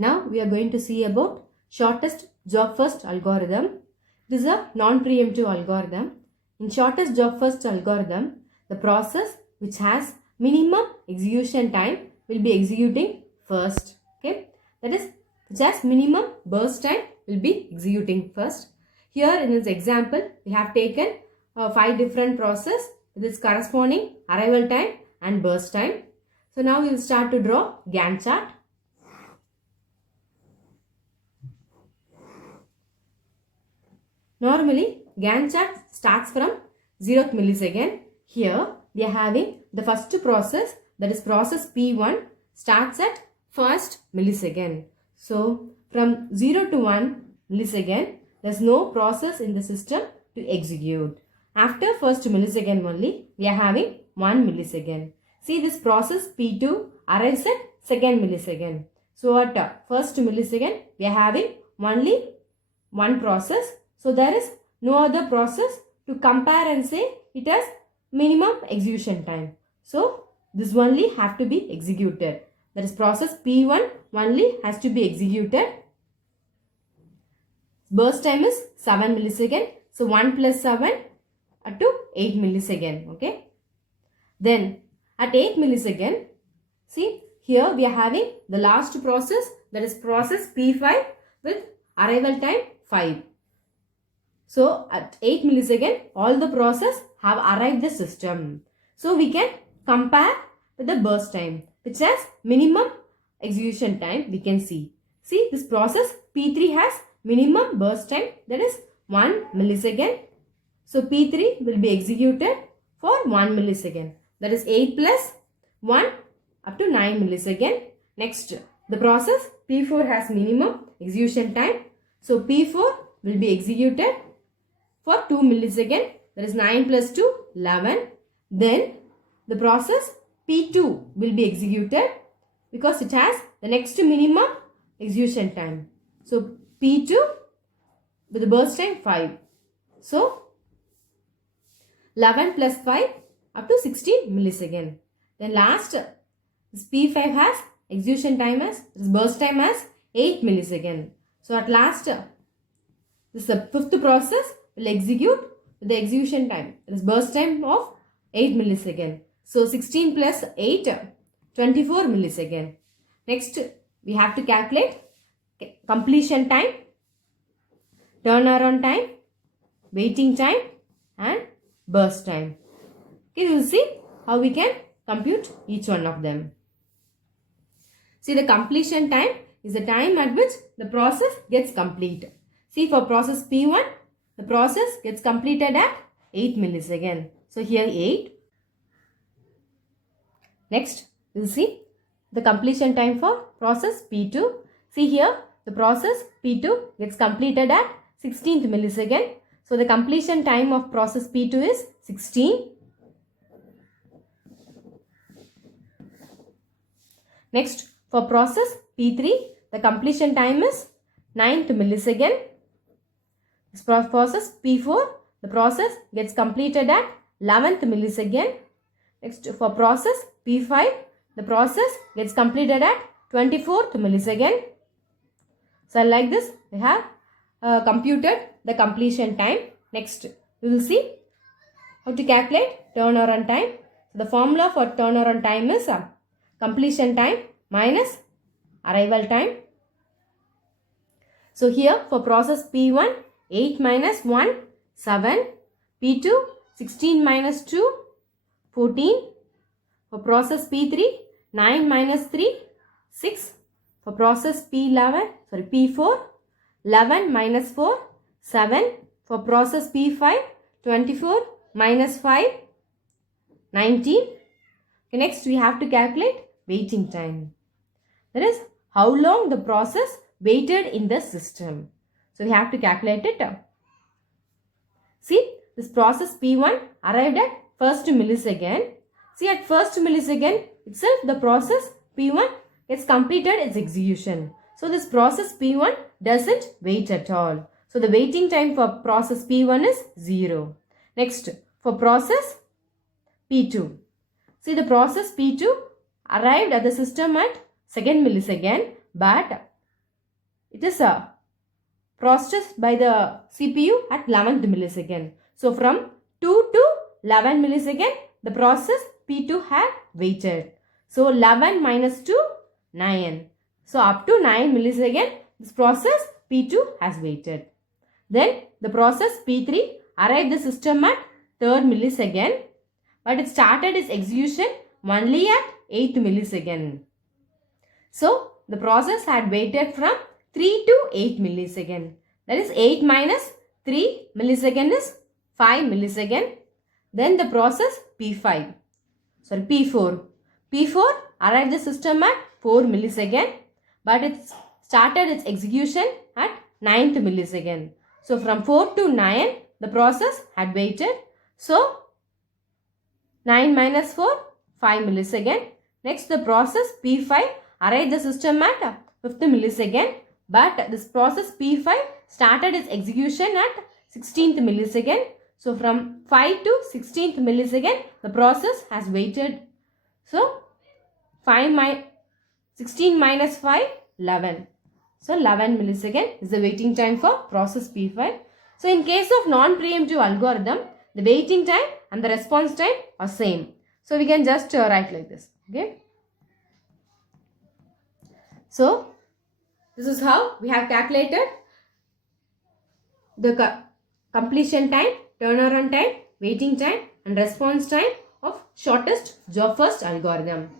Now we are going to see about shortest job first algorithm. This is a non-preemptive algorithm. In shortest job first algorithm, the process which has minimum execution time will be executing first. Okay, that is, which has minimum burst time will be executing first. Here in this example, we have taken 5 different processes with its corresponding arrival time and burst time. So now we will start to draw Gantt chart. Normally, Gantt chart starts from 0th millisecond. Here, we are having the first process, that is process P1 starts at 1st millisecond. So, from 0 to 1 millisecond, there is no process in the system to execute. After 1st millisecond only, we are having 1 millisecond. See, this process P2 arrives at 2nd millisecond. So, at 1st millisecond, we are having only one process. So, there is no other process to compare and say it has minimum execution time. So, this only have to be executed. That is, process P1 only has to be executed. Burst time is 7 millisecond. So, 1 plus 7 up to 8 millisecond. Okay. Then, at 8 millisecond, see, here we are having the last process, that is process P5 with arrival time 5. So, at 8 millisecond, all the process have arrived the system. So, we can compare with the burst time, which has minimum execution time, we can see. See, this process P3 has minimum burst time, that is 1 millisecond. So, P3 will be executed for 1 millisecond. That is 8 plus 1 up to 9 millisecond. Next, the process P4 has minimum execution time. So, P4 will be executed for 2 millisecond, that is 9 plus 2, 11. Then the process P2 will be executed because it has the next minimum execution time. So P2 with the burst time 5. So 11 plus 5 up to 16 millisecond. Then last, this P5 has execution time as, this burst time as 8 millisecond. So at last, this fifth process will execute with the execution time, that is burst time of 8 millisecond. So 16 plus 8, 24 millisecond. Next, we have to calculate completion time, turnaround time, waiting time and burst time. Okay, we will see how we can compute each one of them. See, the completion time is the time at which the process gets complete. See, for process P1, the process gets completed at 8 millisecond. So, here 8. Next, we will see the completion time for process P2. See here, the process P2 gets completed at 16th millisecond. So, the completion time of process P2 is 16. Next, for process P3, the completion time is 9th millisecond. This process P4, the process gets completed at 11th millisecond. Next, for process P5, the process gets completed at 24th millisecond. So, like this, we have computed the completion time. Next, we will see how to calculate turnaround time. So, the formula for turnaround time is completion time minus arrival time. So, here for process P1, 8 minus 1, 7. P2, 16 minus 2, 14. For process P3, 9 minus 3, 6. For process P4, 11 minus 4, 7. For process P5, 24 minus 5, 19. Okay, next, we have to calculate waiting time. That is, how long the process waited in the system. So, we have to calculate it. See, this process P1 arrived at 1st millisecond. See, at 1st millisecond itself, the process P1 gets completed its execution. So, this process P1 doesn't wait at all. So, the waiting time for process P1 is 0. Next, for process P2. See, the process P2 arrived at the system at 2nd millisecond, but it is processed by the CPU at 11th millisecond. So from 2 to 11 millisecond, the process P2 had waited. So 11 minus 2, 9. So up to 9 millisecond, this process P2 has waited. Then the process P3 arrived the system at 3rd millisecond, but it started its execution only at 8th millisecond. So the process had waited from 3 to 8 millisecond. That is 8 minus 3 millisecond is 5 millisecond. Then the process P4 arrived the system at 4 millisecond, but it started its execution at 9th millisecond. So from 4 to 9, the process had waited. So 9 minus 4, 5 millisecond. Next, the process P5 arrived the system at 5th millisecond, but this process P5 started its execution at 16th millisecond. So from 5 to 16th millisecond, the process has waited. So 16 minus 5, 11. So 11 millisecond is the waiting time for process P5. So in case of non-preemptive algorithm, the waiting time and the response time are same. So we can just write like this. Okay. So this is how we have calculated the completion time, turnaround time, waiting time and response time of shortest job first algorithm.